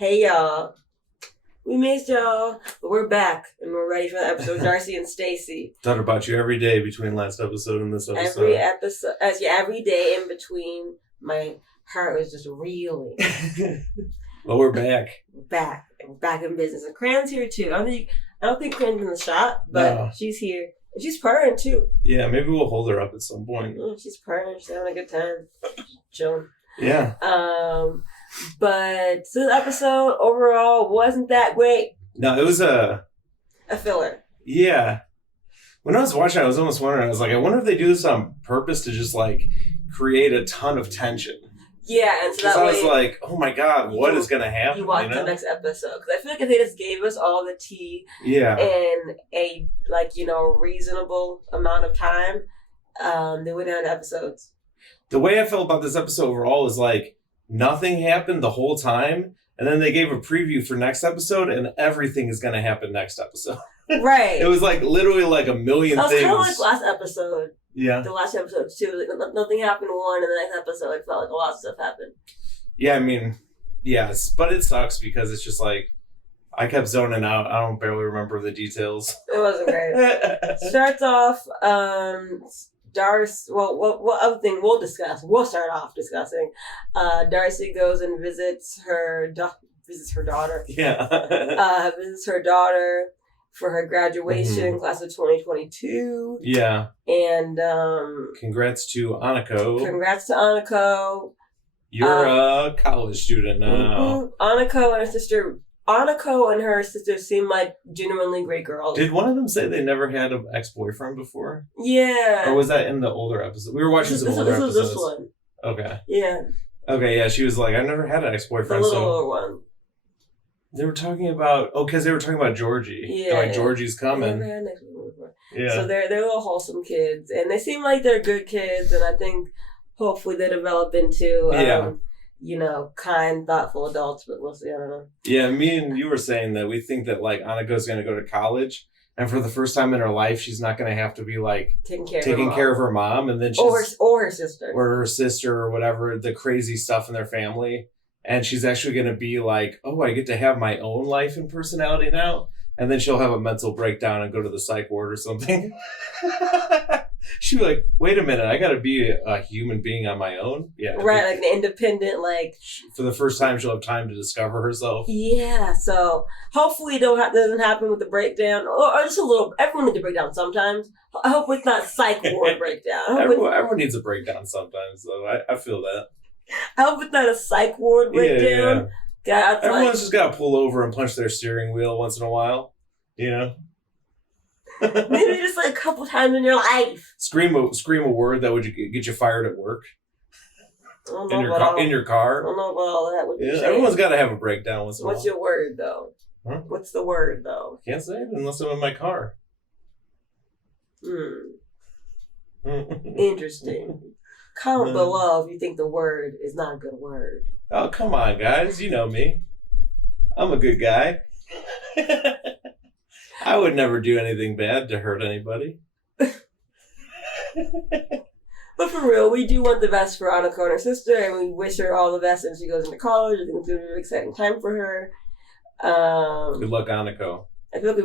Hey y'all, we missed y'all, but we're back and we're ready for the episode. Darcey and Stacey. Thought about you every day between last episode and this episode. Every day in between, my heart was just reeling. Well, we're back. We're back in business. And Cran's here too. I don't think Cran's in the shot, but no. She's here. And she's purring too. Yeah, maybe we'll hold her up at some point. She's purring. She's having a good time. Chilling. Yeah. But this episode overall wasn't that great. No, it was a filler. Yeah. When I was watching, I was almost wondering. I was like, I wonder if they do this on purpose to just like create a ton of tension. Yeah, and so that way I was like, oh my god, what is going to happen? You watch the next episode because I feel like if they just gave us all the tea, yeah, in a reasonable amount of time, they would have episodes. The way I felt about this episode overall is like nothing happened the whole time, and then they gave a preview for next episode, and everything is going to happen next episode. Right. It was like literally like a million things. It was kind of like last episode. Yeah. The last episode too. Like nothing happened one, and the next episode it felt like a lot of stuff happened. Yeah, I mean, yes, but it sucks because it's just like I kept zoning out. I don't barely remember the details. It wasn't great. Starts off, Darcey. Well, what other thing we'll discuss? We'll start off discussing. Darcey goes and visits her daughter. Yeah. Visits her daughter for her graduation, class of 2022. Yeah. And congrats to Aniko. You're a college student now. Aniko and her sister seem like genuinely great girls. Did one of them say they never had an ex-boyfriend before? Yeah. Or was that in the older episode? We were watching some older episodes. This one. Okay. Yeah. Okay, yeah, she was like, I never had an ex-boyfriend. The little one. They were talking about, because they were talking about Georgie. Yeah. Like, Georgie's coming. Yeah. So they're little wholesome kids, and they seem like they're good kids, and I think hopefully they develop into, kind, thoughtful adults, but we'll see, I don't know. Yeah, me and you were saying that we think that, like, Aniko's going to go to college, and for the first time in her life, she's not going to have to be, like, taking care of her mom, and then she's... Or her sister. Or her sister, or whatever, the crazy stuff in their family. And she's actually going to be like, oh, I get to have my own life and personality now. And then she'll have a mental breakdown and go to the psych ward or something. She'll be like, wait a minute, I got to be a human being on my own? Yeah. Right, like an independent, like... For the first time, she'll have time to discover herself. Yeah, so hopefully it doesn't happen with the breakdown. Or just a little... Everyone needs a breakdown sometimes. I hope it's not psych ward breakdown. Everyone needs a breakdown sometimes, though. I feel that. I hope it's not a psych ward breakdown. Yeah. God, everyone's just got to pull over and punch their steering wheel once in a while, you know? Maybe just like a couple times in your life. Scream a word that would get you fired at work. In your car. I don't know about all that. Yeah, everyone's got to have a breakdown once in a while. What's your word, though? Huh? What's the word, though? Can't say it unless I'm in my car. Interesting. Comment below if you think the word is not a good word. Oh, come on, guys. You know me. I'm a good guy. I would never do anything bad to hurt anybody. But for real, we do want the best for Aniko and her sister, and we wish her all the best as she goes into college. I think it's going to be an exciting time for her. Good luck, Aniko. I feel like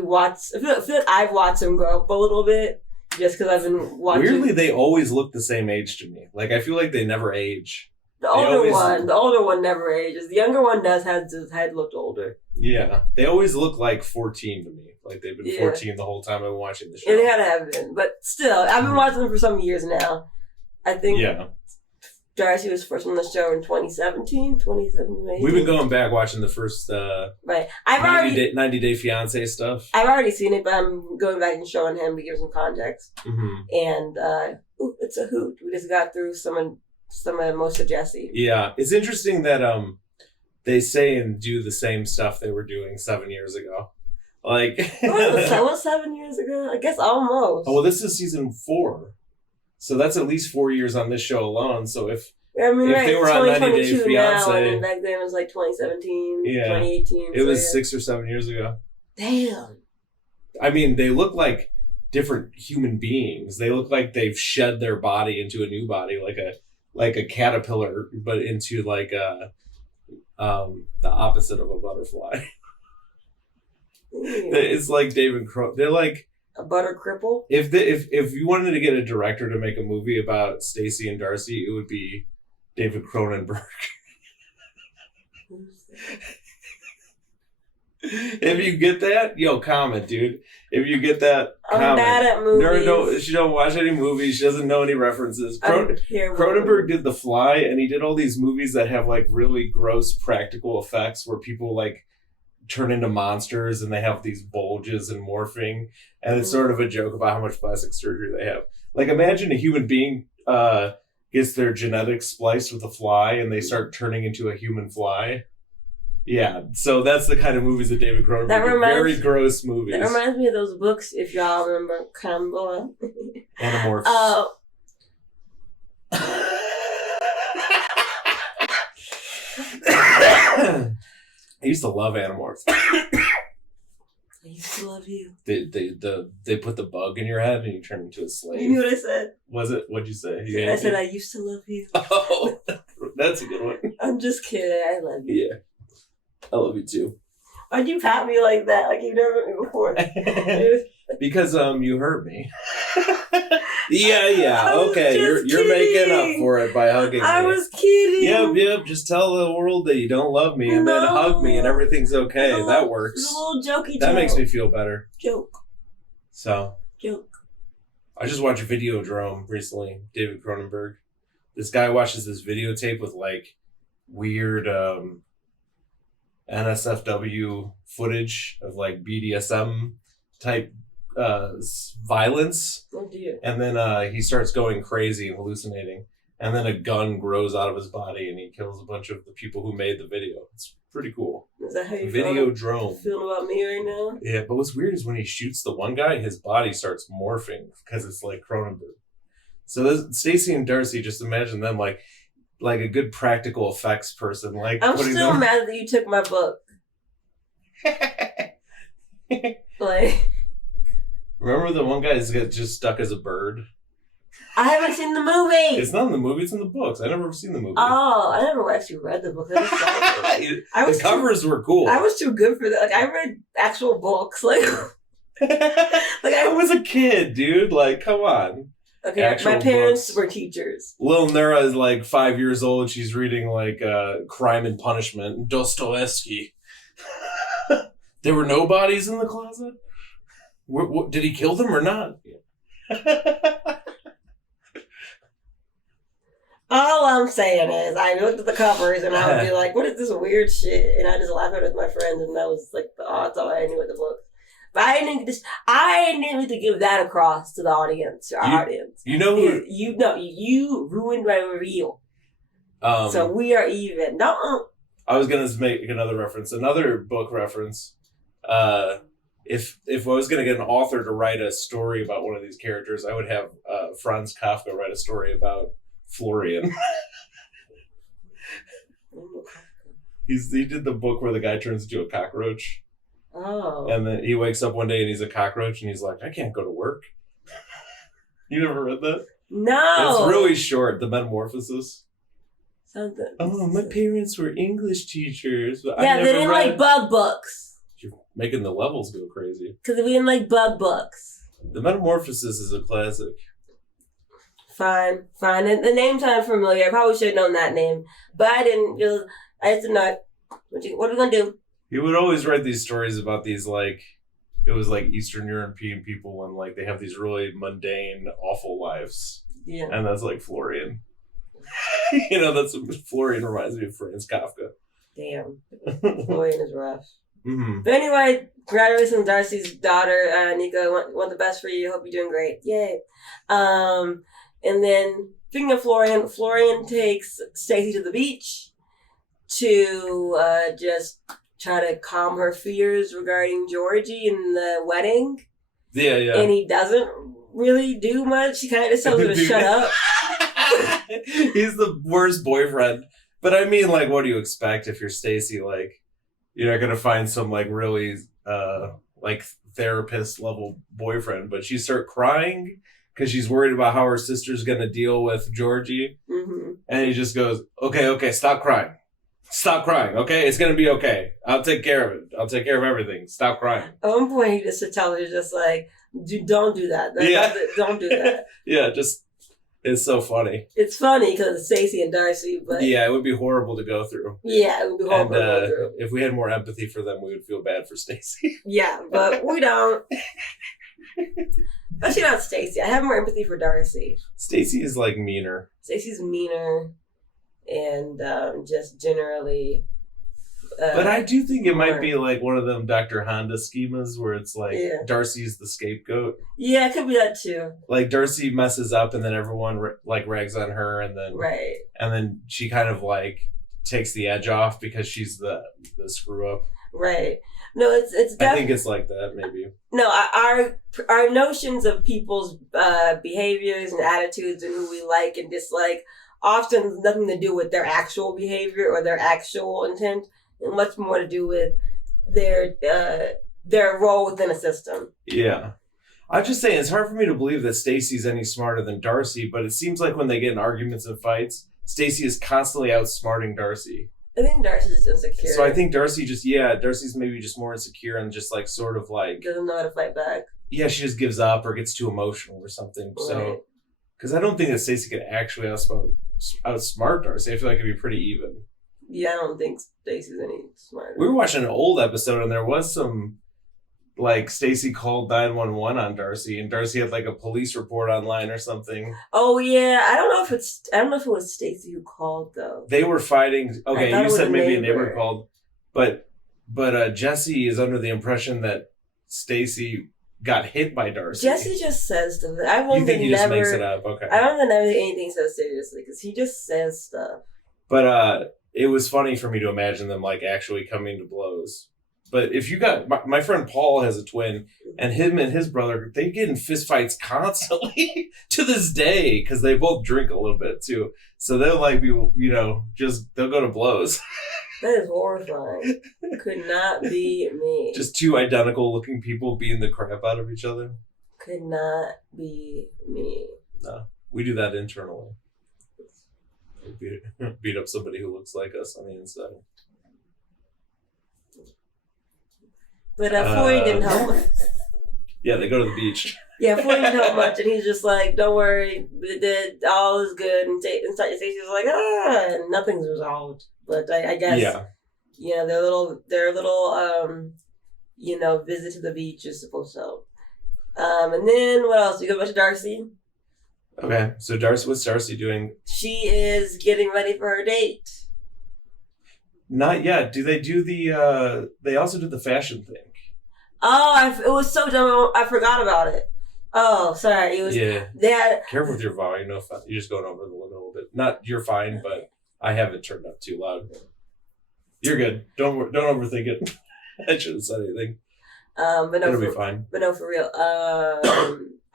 I've watched them grow up a little bit. Just because I've been watching. Weirdly, they always look the same age to me. Like, I feel like they never age. The older one never ages. The younger one does have his head looked older. Yeah. They always look like 14 to me. Like, they've been 14 the whole time I've been watching the show. Yeah, they had to have been. But still, I've been watching them for some years now. I think Darcey was first on the show in 2017. We've been going back watching the first 90 Day Fiancé stuff. I've already seen it, but I'm going back and showing him to give some context. Mm-hmm. And it's a hoot. We just got through some of most of Jesse. Yeah, it's interesting that they say and do the same stuff they were doing 7 years ago. Like was 7 years ago? I guess almost. Oh well, this is season 4. So that's at least 4 years on this show alone. So if they were on 90 Day Fiancé, and back then it was like 2017, 2018. It was 6 or 7 years ago. Damn. I mean, they look like different human beings. They look like they've shed their body into a new body, like a caterpillar, but into like the opposite of a butterfly. It's like David Crow. They're like a butter cripple. If you wanted to get a director to make a movie about Stacey and Darcey, it would be David Cronenberg. If you get that, comment, dude. If you get that, comment. I'm bad at movies. She don't watch any movies. She doesn't know any references. Cronenberg did The Fly, and he did all these movies that have like really gross practical effects where people like turn into monsters and they have these bulges and morphing, and it's sort of a joke about how much plastic surgery they have. Like, imagine a human being gets their genetics spliced with a fly and they start turning into a human fly. Yeah, so that's the kind of movies that David Cronenberg did. Very gross movies. That reminds me of those books, if y'all remember Combo. Animorphs. I used to love Animorphs. I used to love you. They put the bug in your head and you turn into a slave. You knew what I said. What'd you say? I said I used to love you. Oh, that's a good one. I'm just kidding. I love you. Yeah. I love you too. Why'd you pat me like that? Like you've never hurt me before. Because you hurt me. Yeah. Okay, you're making up for it by hugging me. I was kidding. Yep. Just tell the world that you don't love me and then hug me and everything's okay. That works. It's a little jokey. That makes me feel better. Joke. I just watched Videodrome recently. David Cronenberg. This guy watches this videotape with like weird NSFW footage of like BDSM type violence. Oh dear. And then he starts going crazy and hallucinating. And then a gun grows out of his body and he kills a bunch of the people who made the video. It's pretty cool. Is that how you Videodrome. feel about me right now? Yeah, but what's weird is when he shoots the one guy, his body starts morphing because it's like Cronenberg. So this Stacey and Darcey, just imagine them like a good practical effects person. Like I'm still mad that you took my book. Like, remember the one guy is just stuck as a bird? I haven't seen the movie. It's not in the movie, it's in the books. I never seen the movie. Oh, I never actually read the book. The covers were cool. I was too good for that. Like, I read actual books. Like I was a kid, dude. Like, come on. Okay, my parents were teachers. Lil Nura is like 5 years old. She's reading like Crime and Punishment, Dostoevsky. There were no bodies in the closet? Did he kill them or not? All I'm saying is, I looked at the covers and I would be like, what is this weird shit? And I just laughed at it with my friends, and that was like that's all I knew with the book. But I didn't need to give that across to the audience, audience. You know who? You ruined my reveal. So we are even. No. I was gonna make another reference, another book reference. If I was gonna get an author to write a story about one of these characters, I would have Franz Kafka write a story about Florian. He did the book where the guy turns into a cockroach. Oh. And then he wakes up one day and he's a cockroach and he's like, I can't go to work. You never read that? No. It's really short, The Metamorphosis. Something. Oh, my parents were English teachers. But yeah, they didn't like bug books. You're making the levels go crazy. Because we didn't like bug books. The Metamorphosis is a classic. Fine. And the name sounded familiar. I probably should have known that name. But I didn't. I just did not. What are we going to do? He would always write these stories about these, like, it was like Eastern European people and, like, they have these really mundane, awful lives. Yeah. And that's like Florian. That's what Florian reminds me of Franz Kafka. Damn. Florian is rough. Mm-hmm. But anyway, congratulations, Darcey's daughter, Nico. Want the best for you. Hope you're doing great. Yay. And then, speaking of Florian takes Stacey to the beach to just try to calm her fears regarding Georgie and the wedding. Yeah. And he doesn't really do much. He kind of just tells her to shut up. He's the worst boyfriend. But I mean, like, what do you expect if you're Stacey? Like, you're not going to find some, like, really, like, therapist level boyfriend. But she starts crying because she's worried about how her sister's going to deal with Georgie. Mm-hmm. And he just goes, okay, stop crying. Stop crying, okay? It's gonna be okay. I'll take care of it. I'll take care of everything. Stop crying. At one point, he just to tell her, just like, don't do that. Don't do that. Yeah, just, it's so funny. It's funny because it's Stacey and Darcey, but... Yeah, it would be horrible to go through. Yeah, it would be horrible to go through. If we had more empathy for them, we would feel bad for Stacey. Yeah, but we don't. Especially not Stacey. I have more empathy for Darcey. Stacey is like meaner. Stacey's meaner and just generally... but I do think it might be like one of them Dr. Honda schemas where it's like Darcey's the scapegoat. Yeah, it could be that too. Like Darcey messes up and then everyone like rags on her and then she kind of like takes the edge off because she's the screw up. Right. No, it's I think it's like that maybe. No, our notions of people's behaviors and attitudes and who we like and dislike often has nothing to do with their actual behavior or their actual intent. Much more to do with their role within a system. Yeah. I'm just saying, it's hard for me to believe that Stacey's any smarter than Darcey, but it seems like when they get in arguments and fights, Stacey is constantly outsmarting Darcey. I think Darcey's just insecure. So I think Darcey's maybe just more insecure and just like sort of like... doesn't know how to fight back. Yeah, she just gives up or gets too emotional or something. Right. So, because I don't think that Stacey could actually outsmart Darcey. I feel like it'd be pretty even. Yeah, I don't think Stacey's any smarter. We were watching an old episode and there was some, like, Stacey called 911 on Darcey and Darcey had, like, a police report online or something. Oh, yeah. I don't know if it was Stacey who called, though. They were fighting. Okay, you said maybe a neighbor called. But Jesse is under the impression that Stacey got hit by Darcey. Jesse just says stuff. You think he just makes it up? Okay. I don't think anything so seriously because he just says stuff. But, it was funny for me to imagine them like actually coming to blows. But if you got my friend Paul has a twin, and him and his brother, they get in fistfights constantly to this day because they both drink a little bit too. So they'll like be, they'll go to blows. That is horrifying. Could not be me. Just two identical looking people beating the crap out of each other. Could not be me. No, we do that internally. Beat up somebody who looks like us on the inside. But Floyd didn't help much. Yeah, they go to the beach. Yeah, Floyd didn't help much, and he's just like, "Don't worry, all is good." And Stacey was like, and nothing's resolved. But I guess, their little, visit to the beach is supposed to help. And then what else? You go back to Darcey. Okay, so what's Darcey doing? She is getting ready for her date. Not yet. Do they do they also do the fashion thing? Oh, it was so dumb. I forgot about it. Oh, sorry. It was Careful with your volume. No, you're just going over the limit a little bit. Not you're fine, but I have it turned up too loud. You're good. Don't overthink it. I shouldn't have said anything. But no, it'll be fine. But no, for real.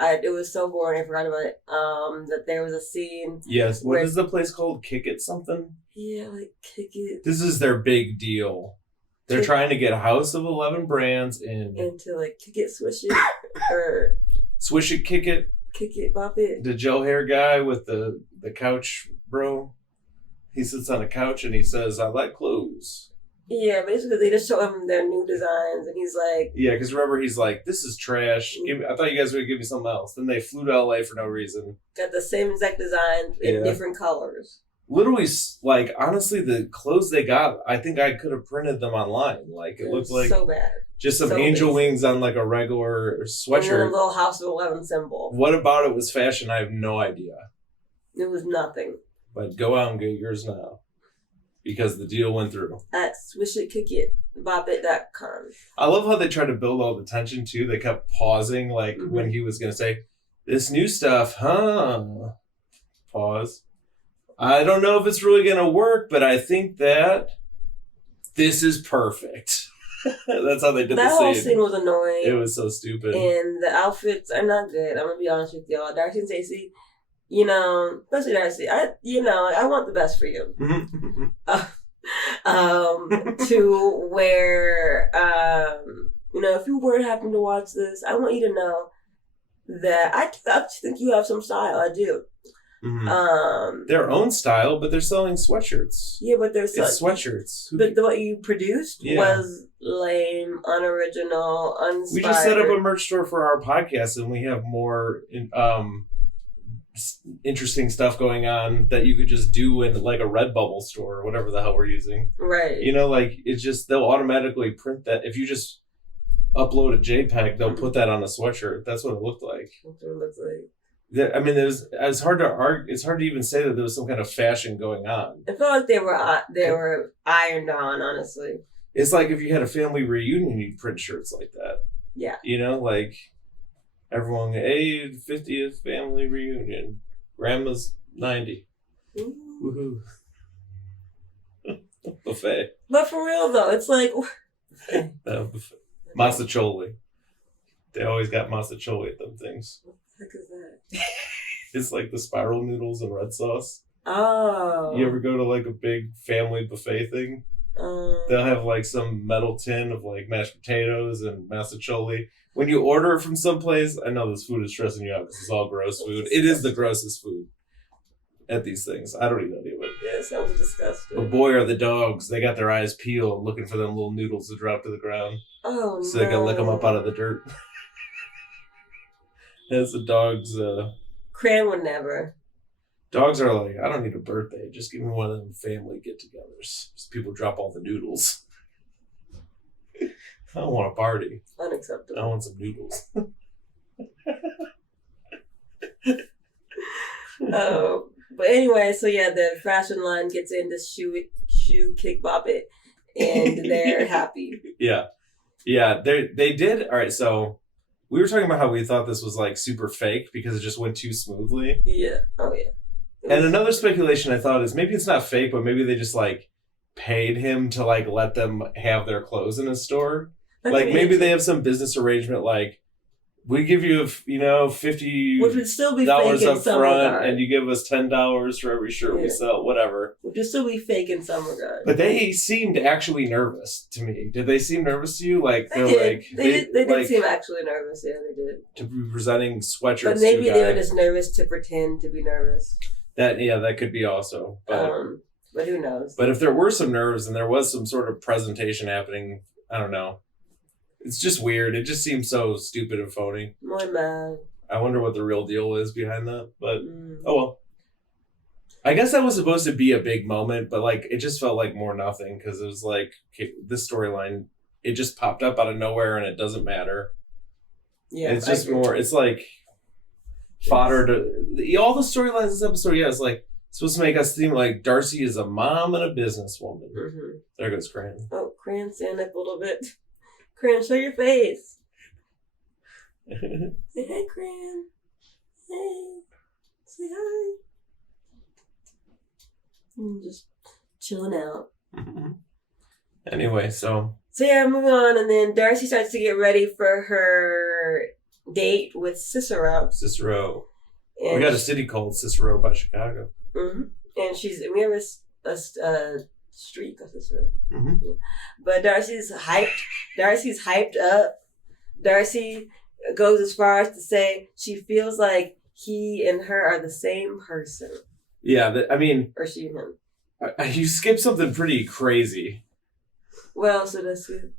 It was so boring. I forgot about it. That there was a scene. Yes. What is the place called? Kick It something? Yeah, like Kick It. This is their big deal. They're trying to get House of 11 brands into like Kick It, Swish It, or Swish It, Kick It, Bop It. The gel hair guy with the couch bro. He sits on a couch and he says, "I like clothes." Yeah, basically they just show him their new designs, and he's like... Yeah, because remember, he's like, "This is trash. I thought you guys would give me something else." Then they flew to LA for no reason. Got the same exact design in different colors. Literally, like, honestly, the clothes they got, I think I could have printed them online. Like, it looked like... so bad. Just some angel wings on, like, a regular sweatshirt. And a little House of 11 symbol. What about it was fashion? I have no idea. It was nothing. But go out and get yours now. Because the deal went through. At swishitkickitbopit.com. I love how they tried to build all the tension, too. They kept pausing, like, when he was going to say, "This new stuff, huh?" Pause. "I don't know if it's really going to work, but I think that this is perfect." That's how they did that the scene. That whole scene was annoying. It was so stupid. And the outfits are not good. I'm going to be honest with y'all. Darcey and Stacey, especially Darcey, I want the best for you. To where, if you were to happen to watch this, I want you to know that I think you have some style. I do. Mm-hmm. Their own style, but they're selling sweatshirts. Yeah, but they're it's sweatshirts. But what you produced was lame, unoriginal, uninspired. We just set up a merch store for our podcast, and we have more interesting stuff going on that you could just do in like a Redbubble store or whatever the hell we're using. Right. You know, like it's just they'll automatically print that if you just upload a JPEG, they'll put that on a sweatshirt. That's what it looked like. That's what it looks like. I mean, it's hard to argue. It's hard to even say that there was some kind of fashion going on. I felt like they were ironed on. Honestly, it's like if you had a family reunion, you'd print shirts like that. Yeah, you know, like everyone, 50th family reunion, grandma's 90, woohoo, buffet. But for real though, it's like mazzacholi. They always got mazzacholi at them things. What the heck is that? It's like the spiral noodles and red sauce. Oh. You ever go to like a big family buffet thing? They'll have like some metal tin of like mashed potatoes and mazzacholi. When you order it from someplace, I know this food is stressing you out because it's all gross food. It is the grossest food at these things. I don't eat any of it. Yeah, it sounds disgusting. But boy, are the dogs. They got their eyes peeled looking for them little noodles to drop to the ground. Oh, so they can lick them up out of the dirt. That's the dogs. Cran would never. Dogs are like, I don't need a birthday. Just give me one of them family get-togethers. Just people drop all the noodles. I don't want a party. Unacceptable. I want some noodles. Oh, but anyway, so yeah, the fashion line gets in this shoe kick bop it, and they're happy. Yeah, they did. All right, so we were talking about how we thought this was like super fake because it just went too smoothly. Yeah. Oh yeah. And another speculation I thought is maybe it's not fake, but maybe they just like paid him to like let them have their clothes in a store. Like maybe they have some business arrangement like we give you $50 which would still be fake up in some front regard. And you give us $10 for every shirt we sell, whatever. Which would still be fake in some regard. But they seemed actually nervous to me. Did they seem nervous to you? Like they did seem actually nervous. Yeah, they did. To be presenting sweatshirts. But maybe they were just nervous to pretend to be nervous. That could be also. But who knows? But if there were some nerves and there was some sort of presentation happening, I don't know. It's just weird. It just seems so stupid and phony. My man. I wonder what the real deal is behind that. But, oh well. I guess that was supposed to be a big moment, but like it just felt like more nothing because it was like, okay, this storyline, it just popped up out of nowhere and it doesn't matter. Yeah. It's just more, it's like fodder to, all the storylines in this episode, it's like, supposed to make us seem like Darcey is a mom and a businesswoman. Mm-hmm. There goes Cran. Oh, Cran, stand up a little bit. Cran, show your face. Say hey, Cran. Hey. Say hi. I'm just chilling out. Mm-hmm. Anyway, so yeah, moving on, and then Darcey starts to get ready for her date with Cicero. And we got a city called Cicero by Chicago. Mm-hmm. And we have a street called Cicero. Mm-hmm. Yeah. But Darcey's hyped up. Darcey goes as far as to say she feels like he and her are the same person. Yeah, or she and him. You skipped something pretty crazy. Well, so that's good.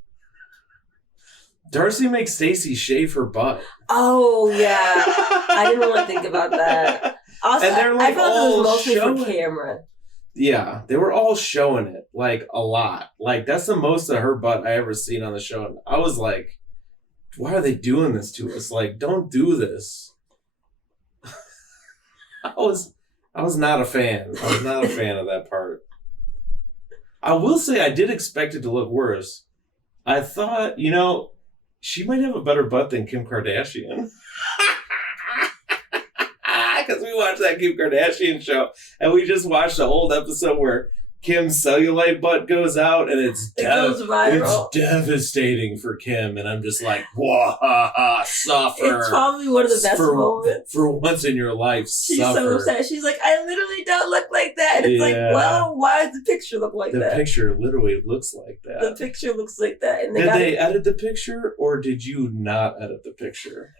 Darcey makes Stacey shave her butt. Oh, yeah. I didn't want to think about that. Also, and they're like, I felt it was mostly for camera. Yeah, they were all showing it, like, a lot. Like, that's the most of her butt I ever seen on the show. And I was like, why are they doing this to us? Like, don't do this. I was not a fan. I was not a fan of that part. I will say I did expect it to look worse. I thought, she might have a better butt than Kim Kardashian. Because we watched that Kim Kardashian show, and we just watched the old episode where Kim's cellulite butt goes out, and it goes viral. It's devastating for Kim, and I'm just like, whoa, suffer. It's probably one of the best moments. For once in your life, She's so upset. She's like, I literally don't look like that. And it's like, well, why does the picture look like that? The picture literally looks like that. The picture looks like that. And did they edit the picture, or did you not edit the picture?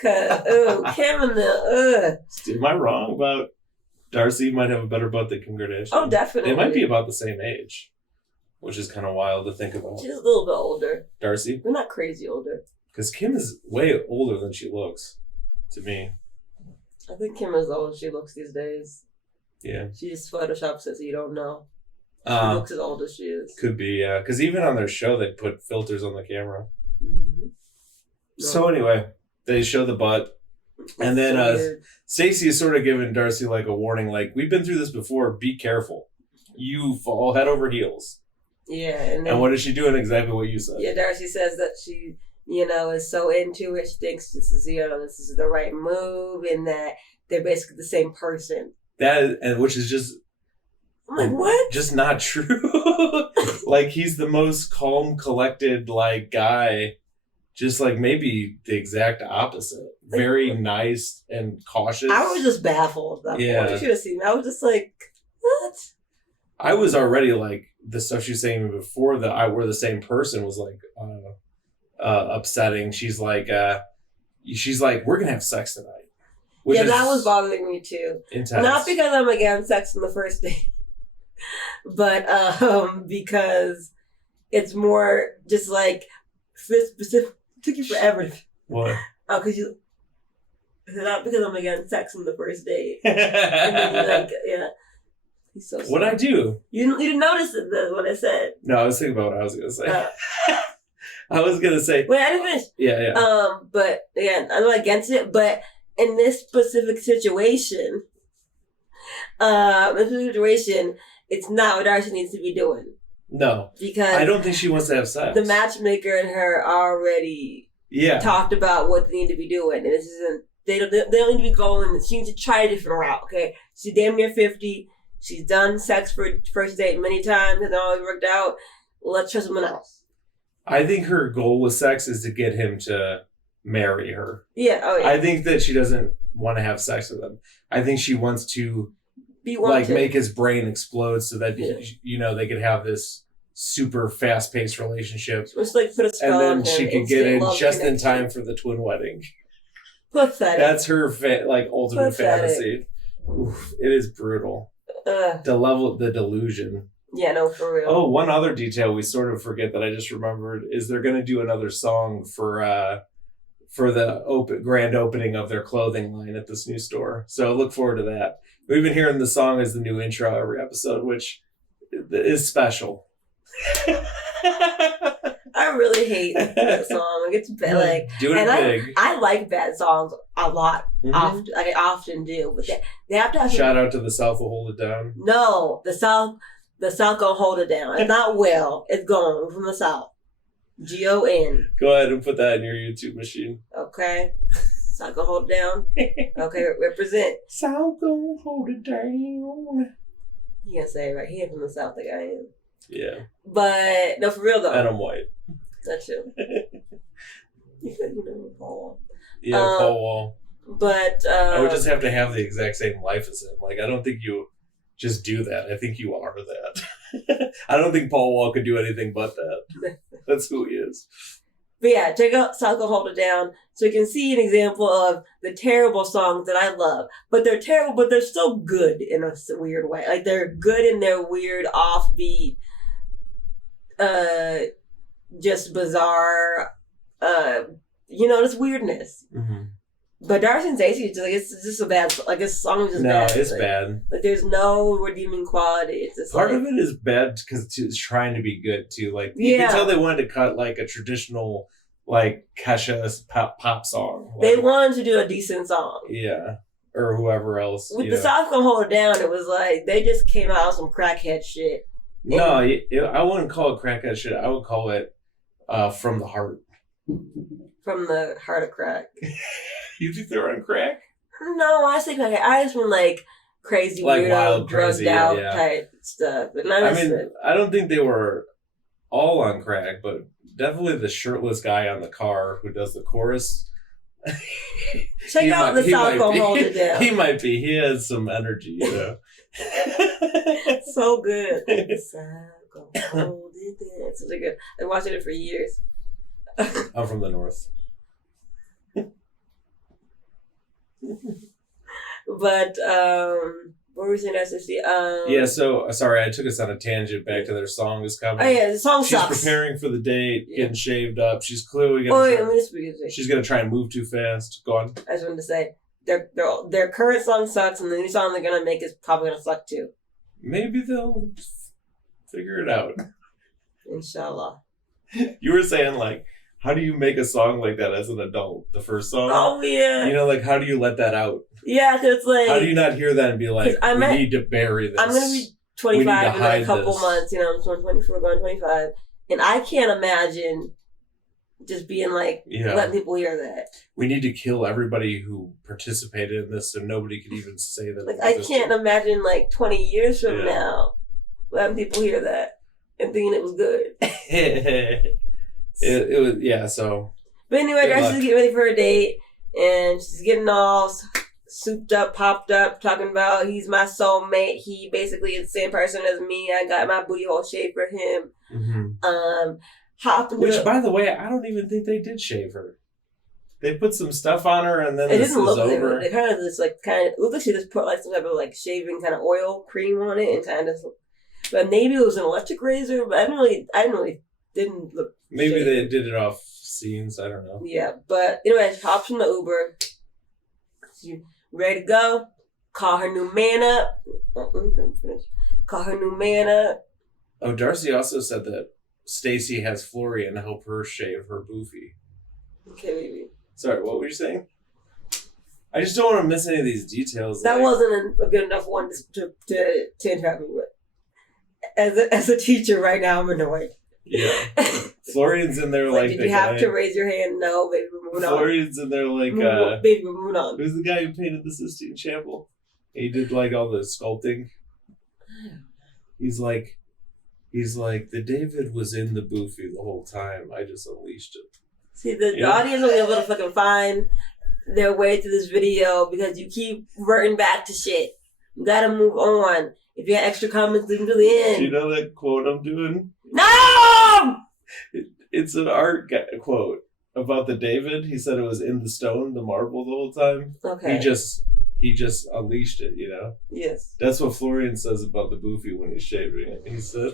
Cause Kim and Am I wrong about Darcey might have a better butt than Kim Kardashian? Oh, definitely. They might be about the same age, which is kind of wild to think about. She's a little bit older. Darcey? We're not crazy older. Because Kim is way older than she looks, to me. I think Kim is old as she looks these days. Yeah. She just photoshops it so you don't know. She looks as old as she is. Could be, yeah. Because even on their show, they put filters on the camera. Mm-hmm. So anyway, they show the butt. And then Stacey is sort of giving Darcey like a warning, like, we've been through this before. Be careful. You fall head over heels. Yeah. And what is she doing? Exactly what you said. Yeah, Darcey says that she, is so into it. She thinks this is the right move and that they're basically the same person. Which is just... I'm like, what? Just not true. Like, he's the most calm, collected, like, guy. Just, like, maybe the exact opposite. Very nice and cautious. I was just baffled at that point. You should have seen me. I was just like, what? I was already, like, the stuff she was saying before that we're the same person was, like, upsetting. She's like, we're going to have sex tonight. Yeah, that was bothering me, too. Intense. Not because I'm against sex on the first date. But because it's more just like specific. It took you forever. What? Oh, because not because I'm against sex on the first date. And then you like, yeah. He's so What'd I do? You didn't notice it, what I said. No, I was thinking about what I was gonna say. I was gonna say. Wait, I didn't finish. Yeah. But again, I'm not against it. But in this specific situation, it's not what Darcey needs to be doing. No. Because I don't think she wants to have sex. The matchmaker and her already talked about what they need to be doing. And this isn't, they don't need to be going, she needs to try a different route, okay? She's damn near 50. She's done sex for first date many times. It always worked out. Let's try someone else. I think her goal with sex is to get him to marry her. Yeah, I think that she doesn't want to have sex with him. I think she wants to make his brain explode so that they could have this super fast-paced relationship. Just like put a spell and then she could get in just in time for the twin wedding. Pathetic. That's her ultimate fantasy. Oof, it is brutal. The delusion. Yeah, no, for real. Oh, one other detail we sort of forget that I just remembered is they're going to do another song for the grand opening of their clothing line at this new store. So look forward to that. We've been hearing the song as the new intro every episode, which is special. I really hate that song. It gets bad. Doing it big. I like bad songs a lot. Mm-hmm. I often do, but they have to have. Shout out to the South will hold it down. No, the South gonna hold it down. It's not will. It's going from the South. GON. Go ahead and put that in your YouTube machine. Okay. South gonna hold it down. Okay, represent. South gonna hold it down. You can't say it right. He ain't from the South like I am. Yeah. But no, for real though. And I'm white. That's true. Paul Wall. Yeah, Paul Wall. But I would just have to have the exact same life as him. Like, I don't think you just do that. I think you are that. I don't think Paul Wall could do anything but that. That's who he is. But yeah, check out South Gonna Hold It Down so you can see an example of the terrible songs that I love. But they're terrible, but they're still good in a weird way. Like, they're good in their weird, offbeat, just bizarre, this weirdness. Mm-hmm. But Darcey and Stacey, it's just a bad, this song is just bad. No, it's bad. Like, there's no redeeming quality. It's just part of it is bad because it's trying to be good too. Like, you can tell they wanted to cut like a traditional, like, Kesha pop song. They wanted to do a decent song. Yeah. Or whoever else. With the South Gonna Hold It Down, it was like, they just came out with some crackhead shit. No, I wouldn't call it crackhead shit. I would call it From the Heart. From the heart of crack. You think they're on crack? No, I say crack. I just mean like crazy, like weirdo, wild, drugged out type stuff. But not I don't think they were all on crack, but definitely the shirtless guy on the car who does the chorus. Check out the South Gonna Hold It Down. He might be. He has some energy, So good. South Gonna Hold It Down. It's such a good. I've watched it for years. I'm from the north. But what were we saying? Yeah, so sorry, I took us on a tangent back to their song is coming. Oh yeah, the song She's sucks. preparing for the date, Yeah. getting shaved up. She's clearly she's gonna try and move too fast. Go on. I just wanted to say their current song sucks, and the new song they're gonna make is probably gonna suck too. Maybe they'll figure it out. Inshallah. You were saying, like, how do you make a song like that as an adult? The first song? Oh, yeah. You know, like, how do you let that out? Yeah, because it's like... How do you not hear that and be like, we need to bury this? I'm going to be 25 in like a couple months. You know, I'm 24, going 25. And I can't imagine just being like, letting people hear that. We need to kill everybody who participated in this so nobody could even say that. Like, I can't imagine, like, 20 years from now letting people hear that and thinking it was good. It was, yeah, so. But anyway, Darcey's getting ready for a date, and she's getting all souped up, popped up, talking about he's my soulmate. He basically is the same person as me. I got my booty hole shaved for him. Mm-hmm. Which, by the way, I don't even think they did shave her. They put some stuff on her, and then it this didn't look over. They kind of just like it looked like she just put like some type of like shaving kind of oil cream on it, and kind of. But maybe it was an electric razor, but I didn't look. Maybe shaved. they did it off scenes. I don't know. Yeah, but anyway, she hops from the Uber. She ready to go. Call her new man up. Call her new man up. Oh, Darcey also said that Stacey has Florian help her shave her boofy. Okay, baby. Sorry, what were you saying? I just don't want to miss any of these details. That wasn't a good enough one to interrupt me with. As a teacher right now, I'm annoyed. Yeah. Florian's in there like did you have to raise your hand? No, baby, we're moving on. Florian's in there like baby, we're moving on. Who's the guy who painted the Sistine Chapel? He did like all the sculpting. He's like the David was in the boofy the whole time. I just unleashed it. See, the audience will be able to fucking find their way through this video because you keep reverting back to shit. You gotta move on. If you have extra comments, leave them to the end. Do you know that quote I'm doing? No! It's an art quote about the David. He said it was in the stone, the marble, the whole time. Okay. He just unleashed it, you know? Yes. That's what Florian says about the boofy when he's shaving it. He said...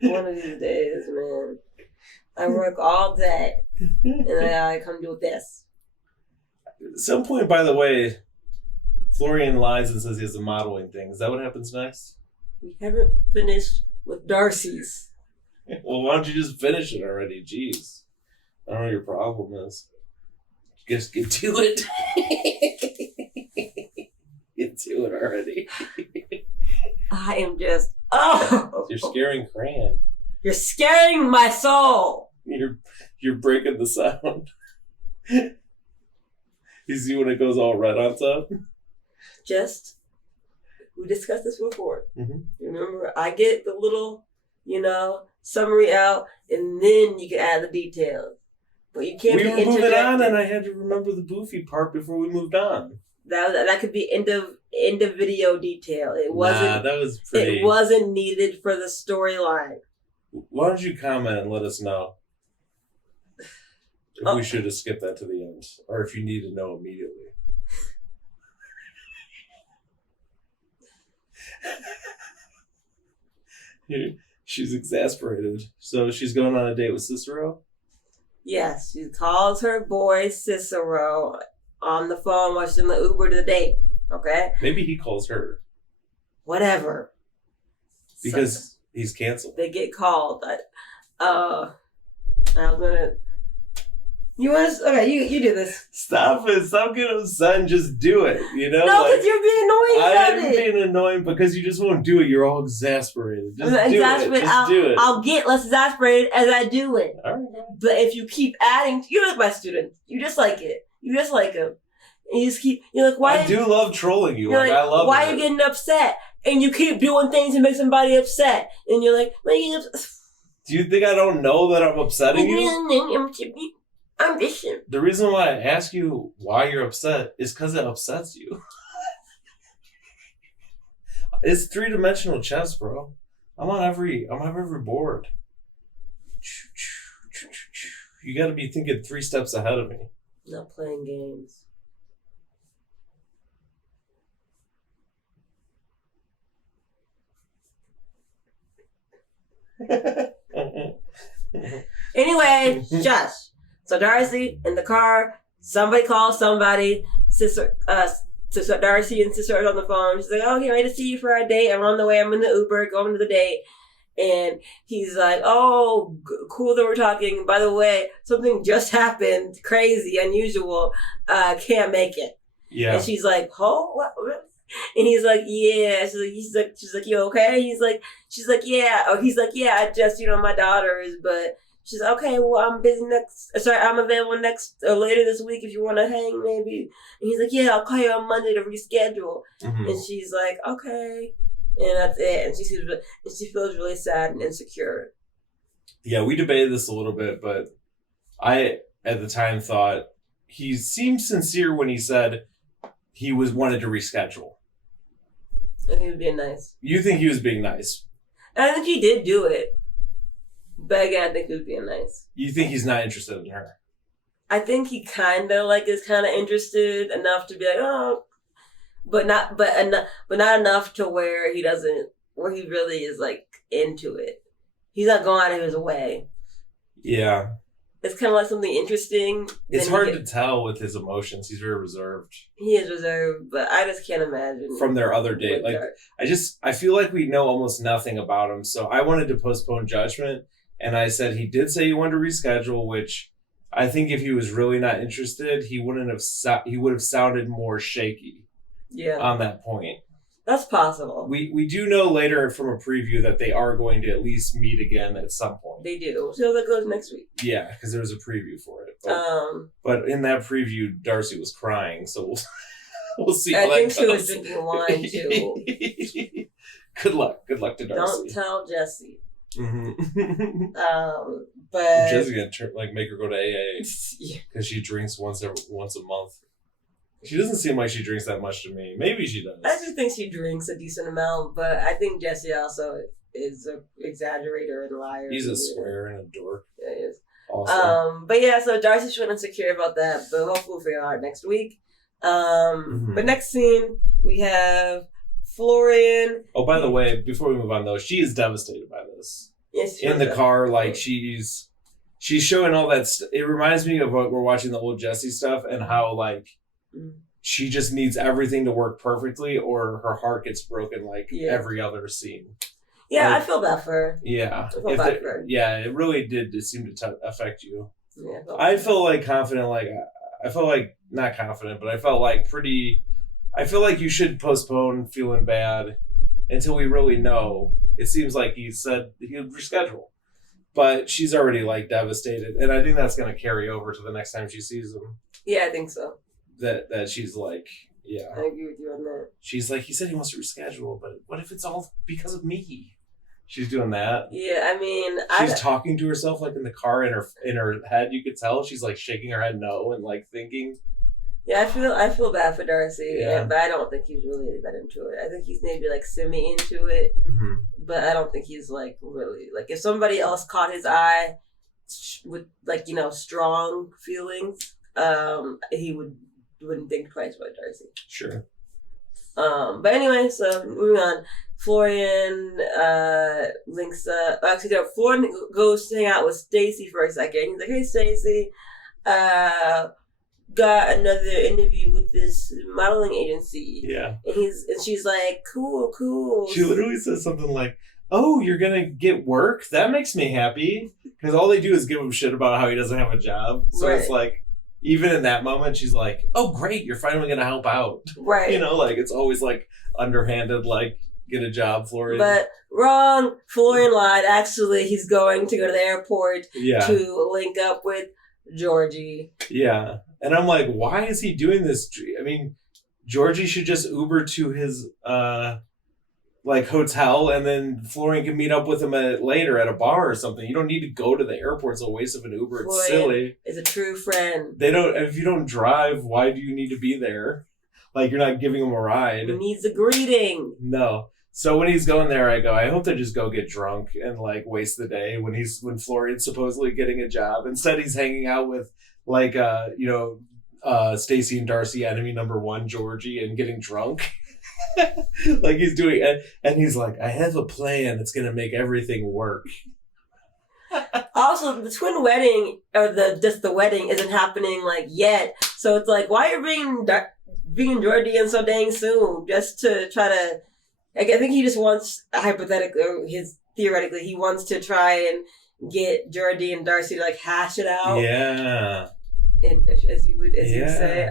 One of these days, man. I work all day, and then I come do this. At some point, by the way, Florian lies and says he has a modeling thing. Is that what happens next? We haven't finished with Darcey's. Well, why don't you just finish it already? Jeez. I don't know what your problem is. Just get to it. Get to it already. I am just... Oh! You're scaring Cran. You're scaring my soul! You're breaking the sound. You see when it goes all red on top? We discussed this before. Mm-hmm. Remember, I get the little, summary out, and then you can add the details. But you can't be interjecting. We were moving on, and I had to remember the boofy part before we moved on. That could be end of video detail. It wasn't. Nah, that was pretty. It wasn't needed for the storyline. Why don't you comment and let us know if we should have skipped that to the end, or if you need to know immediately. She's exasperated. So she's going on a date with Cicero? Yes, she calls her boy Cicero on the phone while she's in the Uber to the date. Okay? Maybe he calls her. Whatever. Because he's canceled. They get called. I was gonna... You want to... Okay, you do this. Stop it. Stop getting upset and just do it. You know? No, because you're being annoying about it. I'm being annoying because you just won't do it. You're all exasperated. Just do it. Just do it. I'll get less exasperated as I do it. All right. But if you keep adding... You're like my student. You just like it. You just like him. And you just keep... You're like, why... I do love trolling you. Like, I love it. Why are you getting upset? And you keep doing things to make somebody upset. And you're like, why are you getting upset? Do you think I don't know that I'm upsetting you? I'm vicious. The reason why I ask you why you're upset is because it upsets you. It's 3-dimensional chess, bro. I'm on every board. You got to be thinking 3 steps ahead of me. Not playing games. Anyway, shush. So Darcey in the car, somebody calls somebody. Sister Darcey and sister are on the phone. She's like, "Oh, okay, ready to see you for our date. I'm on the way. I'm in the Uber going to the date." And he's like, "Oh, cool that we're talking. By the way, something just happened. Crazy, unusual. Can't make it." Yeah. And she's like, "Oh, what?" And he's like, "Yeah." She's like, "You okay?" She's like, "Yeah." Oh, he's like, "Yeah, I just, my daughter is, but." She's like, "Okay, well, I'm available later this week if you want to hang, maybe." And he's like, "Yeah, I'll call you on Monday to reschedule." Mm-hmm. And she's like, "Okay." And that's it. And she feels really sad and insecure. Yeah, we debated this a little bit, but I, at the time, thought he seemed sincere when he said he wanted to reschedule. I think he was being nice. You think he was being nice? I think he did do it. But again, I think he was being nice. You think he's not interested in her? I think he kind of interested enough to be like, oh, but not enough to where he really is like into it. He's not going out of his way. Yeah. It's kind of like something interesting. It's hard to tell with his emotions. He's very reserved. He is reserved, but I just can't imagine. From their other date. Like, I feel like we know almost nothing about him. So I wanted to postpone judgment. And I said he did say he wanted to reschedule, which I think if he was really not interested, he would have sounded more shaky. Yeah. On that point. That's possible. We do know later from a preview that they are going to at least meet again at some point. They do. So that goes next week. Yeah, because there was a preview for it. But in that preview, Darcey was crying, so we'll see. I think she was drinking wine too. Good luck to Darcey. Don't tell Jessie. Mm-hmm. But Jesse's gonna make her go to AA because she drinks once a month. She doesn't seem like she drinks that much to me. Maybe she does. I just think she drinks a decent amount, but I think Jessie also is an exaggerator and liar. He's a square and a dork. Yeah, he is. Also. But yeah, so Darcey's feeling insecure about that, but hopefully we'll figure it out next week. But next scene we have Florian. Oh, by the way, before we move on though, she is devastated by this. Yes, in the car, like she's showing all that. It reminds me of what we're watching the old Jessie stuff and how like she just needs everything to work perfectly, or her heart gets broken every other scene. Yeah, I feel bad for her. Yeah, I feel bad for her. Yeah, it really did seem to affect you. Yeah, I felt like confident. I felt like not confident, but I felt like pretty. I feel like you should postpone feeling bad until we really know. It seems like he said he would reschedule. But she's already devastated. And I think that's going to carry over to the next time she sees him. Yeah, I think so. That she's like, yeah. I agree with you on that. She's like, he said he wants to reschedule, but what if it's all because of me? She's doing that. Yeah, I mean, she's talking to herself in the car in her head. You could tell she's shaking her head no and thinking. Yeah, I feel bad for Darcey, but I don't think he's really that into it. I think he's maybe semi into it, but I don't think he's really if somebody else caught his eye with strong feelings, he wouldn't think twice about Darcey. Sure. But anyway, so moving on. Florian links up. Actually, no, Florian goes to hang out with Stacey for a second. He's like, "Hey, Stacey, got another interview with this modeling agency." Yeah. And she's like, cool. She literally says something like, "Oh, you're gonna get work? That makes me happy." Because all they do is give him shit about how he doesn't have a job. So It's even in that moment, she's like, "Oh, great, you're finally gonna help out." Right. It's always underhanded, get a job, Florian. But wrong. Florian lied. Actually, he's going to go to the airport to link up with Georgie. Yeah. And I'm like, why is he doing this? I mean, Georgie should just Uber to his hotel, and then Florian can meet up with him later at a bar or something. You don't need to go to the airport. It's a waste of an Uber. It's silly. Is a true friend. If you don't drive, why do you need to be there? You're not giving him a ride. He needs a greeting. No. So when he's going there, I go, I hope they just go get drunk and like waste the day when Florian's supposedly getting a job. Instead, he's hanging out with like Stacey and Darcey, enemy number one, Georgie, and getting drunk. Like he's doing it, and he's like, I have a plan. It's gonna make everything work. Also, the twin wedding or the wedding isn't happening like yet. So it's like, why are you bringing Georgie in so dang soon just to try to? Like, I think he just wants theoretically he wants to try and get Georgie and Darcey to like hash it out. Yeah. And as you would say,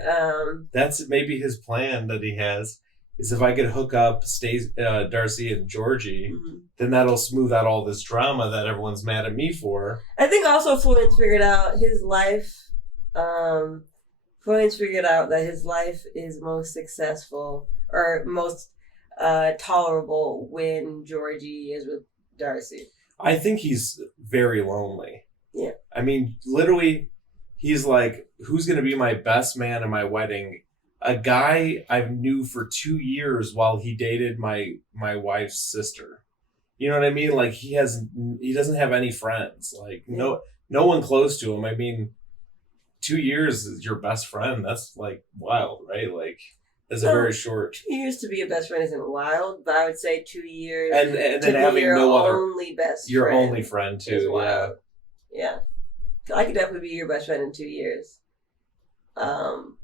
that's maybe his plan that he has. Is if I could hook up Darcey and Georgie, then that'll smooth out all this drama that everyone's mad at me for. I think also Florian's figured out his life. Florian's figured out that his life is most successful or most tolerable when Georgie is with Darcey. I think he's very lonely. Yeah. I mean, literally, he's like, who's going to be my best man at my wedding? A guy I knew for 2 years while he dated my wife's sister. You know what I mean? Like he doesn't have any friends. Like no one close to him. I mean, 2 years is your best friend. That's like wild, right? Like it's a very short. 2 years to be a best friend isn't wild, but I would say 2 years and then having your no other only best your friend only friend too. Yeah. I could definitely be your best friend in 2 years.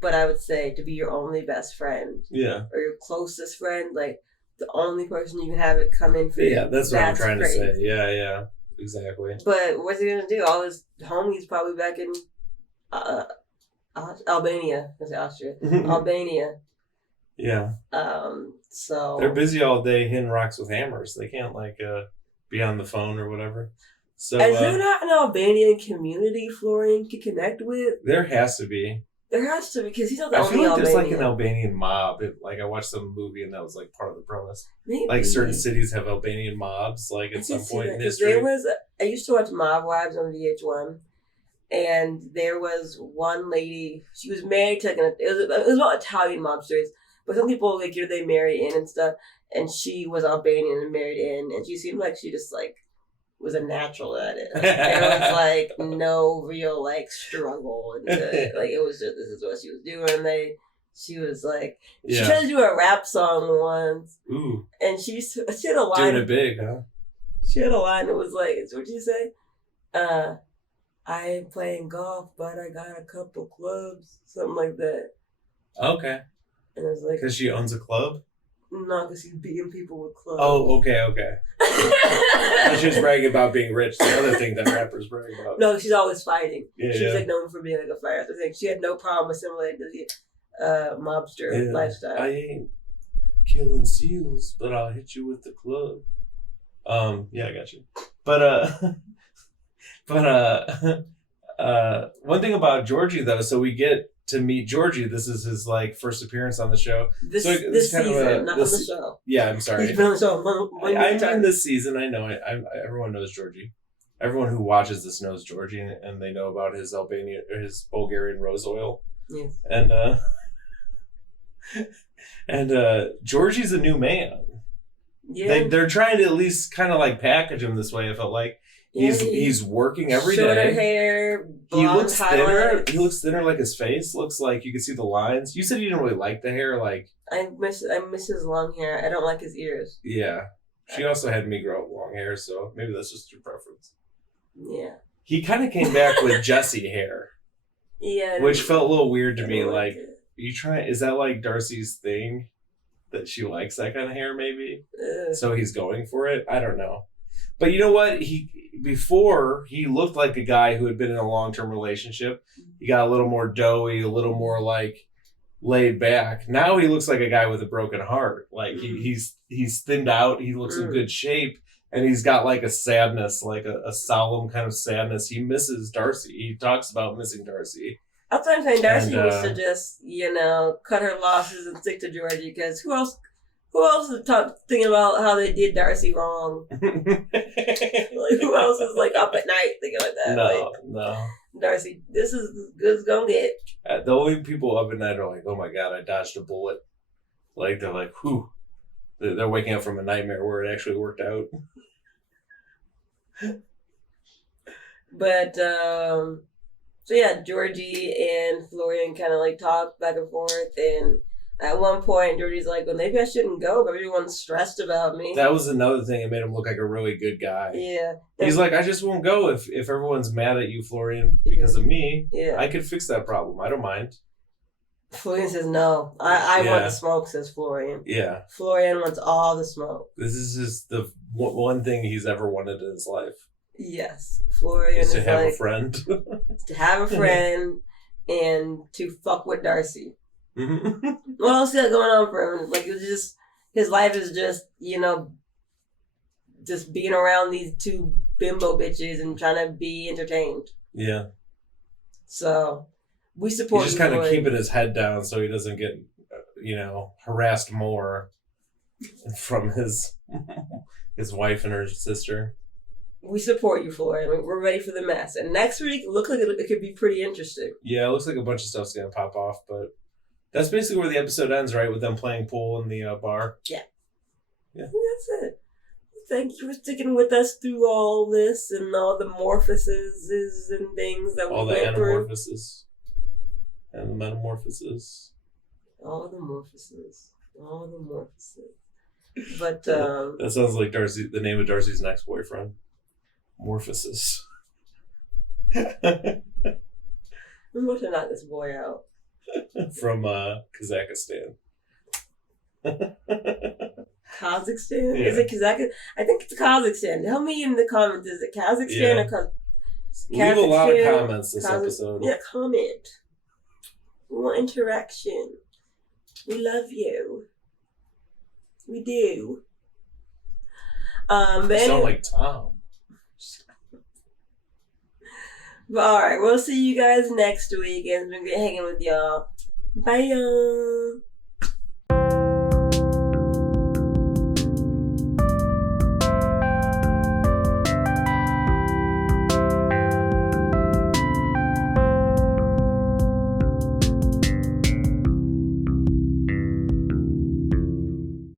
But I would say to be your only best friend, or your closest friend, like the only person you can have it come in for. Yeah, that's what I'm trying to say. Yeah, exactly. But what's he gonna do? All his homies probably back in Albania. I say Austria, Albania. Yeah. So they're busy all day hitting rocks with hammers. They can't be on the phone or whatever. So is there not an Albanian community Florian could connect with? There has to be. There has to be, because he's not the I only feel like Albanian. there's like an Albanian mob. I watched some movie and that was like part of the premise. Maybe. Like certain cities have Albanian mobs, like at some point in history. I used to watch Mob Wives on VH1, and there was one lady. She was married to it was about Italian mobsters, but some people they marry in and stuff. And she was Albanian and married in, and she seemed like she just was a natural at it. There was no real struggle into it. It was just, this is what she was doing. She was she tried to do a rap song once. Ooh. And she had a line. Doing it big, huh? She had a line that was what'd you say? I ain't playing golf, but I got a couple clubs. Something like that. Okay. And it was because she owns a club? No, because she's beating people with clubs. Oh, okay. She was bragging about being rich. The other thing that rappers brag about. No, she's always fighting. Yeah, she's known for being a fighter. She had no problem assimilating to the mobster lifestyle. I ain't killing seals, but I'll hit you with the club. Yeah, I got you. But one thing about Georgie though, so we get to meet Georgie. This is his first appearance on the show. This season, not on the show. Yeah, I'm sorry. He's been on the show. I'm in this season. I know. Everyone knows Georgie. Everyone who watches this knows Georgie, and they know about his Bulgarian rose oil. Yes. And Georgie's a new man. Yeah. They're trying to at least kind of package him this way. I felt like. He's working every day. Shorter hair, he looks thinner. highlights. He looks thinner, like his face looks like you can see the lines. You said you didn't really like the hair, I miss his long hair. I don't like his ears. Yeah, she also had me grow up long hair, so maybe that's just your preference. Yeah. He kind of came back with Jessie hair. Yeah. Which felt a little weird to me. You trying? Is that Darcey's thing? That she likes that kind of hair, maybe. So he's going for it. I don't know. But you know what? Before he looked like a guy who had been in a long-term relationship. He got a little more doughy, a little more laid back. Now he looks like a guy with a broken heart. He's thinned out. He looks in good shape, and he's got a sadness, a solemn kind of sadness. He misses Darcey. He talks about missing Darcey. That's what I'm saying. Darcey needs to just cut her losses and stick to Georgie, because who else is thinking about how they did Darcey wrong? Who else is up at night thinking like that? No. Darcey, this is as good as gonna get. The only people up at night are oh my God, I dodged a bullet. They're whew. They're waking up from a nightmare where it actually worked out. But so yeah, Georgie and Florian kind of like talk back and forth, and at one point Georgie's like, "Well, maybe I shouldn't go, but everyone's stressed about me." That was another thing. It made him look like a really good guy. Yeah, He's like, I just won't go if everyone's mad at you, Florian, because of me. Yeah, I could fix that problem. I don't mind. Florian says, "No, I want the smoke," says Florian. Yeah. Florian wants all the smoke. This is just the one thing he's ever wanted in his life. Yes. Florian is to have like, a friend. to have a friend and to fuck with Darcey. What else is going on for him? Like, it's just, his life is just, just being around these two bimbo bitches and trying to be entertained. Yeah. So, we support He's just kind of keeping his head down so he doesn't get, harassed more from his wife and her sister. We support you, Florian. We're ready for the mess. And next week, it looks like it could be pretty interesting. Yeah, it looks like a bunch of stuff's going to pop off, but that's basically where the episode ends, right? With them playing pool in the bar. Yeah. Yeah. That's it. Thank you for sticking with us through all this and all the morphoses and things that we went through. All the anamorphosis. And the metamorphosis. All the morphosis. But, that sounds like the name of Darcey's next boyfriend. Morphosis. I'm about to knock this boy out. From Kazakhstan. Kazakhstan? Yeah. Is it Kazakhstan? I think it's Kazakhstan. Tell me in the comments, is it Kazakhstan or Kazakhstan? Leave a lot of comments this episode. Yeah, comment. We want interaction. We love you. We do. You sound like Tom. But alright, we'll see you guys next week, and it's been great hanging with y'all. Bye, y'all.